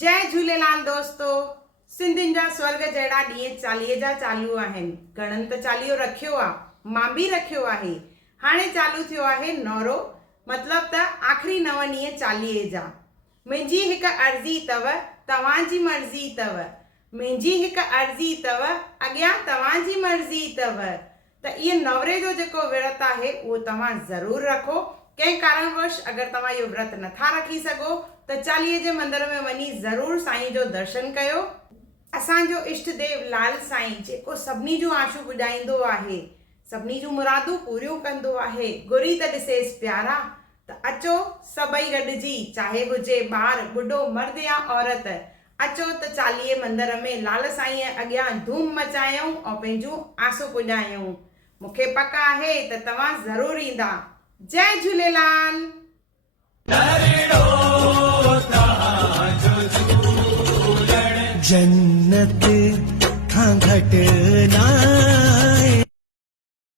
जय झूलेलाल दोस्तों। सिंधियुनि जा स्वर्ग जहिड़ा ॾींहं चालीहे जा चालू आहिनि। घणनि त चालीहो रखियो आहे, मां बि रखियो आहे। हाणे चालू थियो आहे नौरो, मतिलबु त आख़िरी 9 ॾींहं चालीहे जा। मुंहिंजी हिकु अर्ज़ी अथव, तव्हांजी मर्ज़ी अथव। मुंहिंजी हिकु अर्ज़ी अथव, अॻियां तव्हांजी मर्ज़ी अथव। त इहे नवरे जो जेको विर्त आहे उहो तव्हां ज़रूरु रखो। कंहिं कारणवश अगरि तव्हां इहो व्रत नथा रखी सघो त चालीहे जे मंदर में वञी ज़रूरु साईं जो दर्शन कयो। असांजो इष्ट देव लाल साईं जेको सभिनी जूं आशूं पुॼाईंदो आहे, सभिनी जूं मुरादूं पूरियूं कंदो आहे। गुरी त ॾिसेसि प्यारा, त अचो सभई गॾिजी, चाहे हुजे ॿार, बुढो, मर्द या औरत, अचो त चालीहे मंदर में लाल साईं अॻियां धूम मचायूं ऐं पंहिंजूं आसूं पुॼायूं। मूंखे पक आहे त तव्हां ज़रूरु ईंदा। जय झूलेलाल। जन्नत खां घट ना